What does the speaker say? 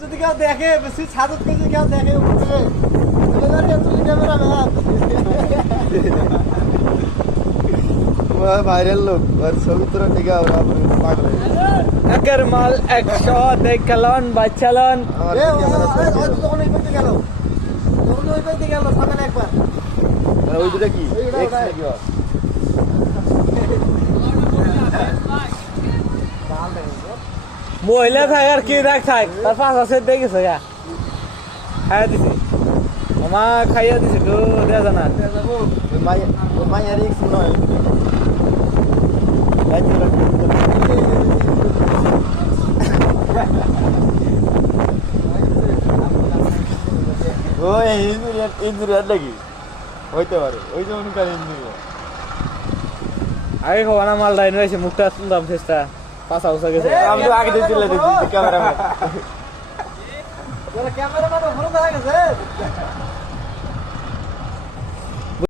যদি কেউ দেখে বেশি সাদত করে কেউ দেখে উঠবে ভাইরাল লোক আর ছবি তোরা টিকা পাগল একের মাল 100 দেখলন বাচ্চালন ওই দুটা কি মহিলা থাকার কি দেখ থাক তার পাঁচ আছে দেখেছে গা খাইয়া দিছি মামা খাইয়া দিছি তো দেয়া জানা মায়ের রিক্স নয় ওই ইঞ্জুরিয়ার নাকি হইতে পারে ওই যে অনুকার ইঞ্জুরিয়ার আগে খাওয়া না মাল ডাইন রয়েছে মুখটা শুনতাম চেষ্টা পাশা উষা গেছে আমি তো আগে দিয়েছিল ক্যামেরাম্যান ক্যামেরাম্যান ভালো দেখা গেছে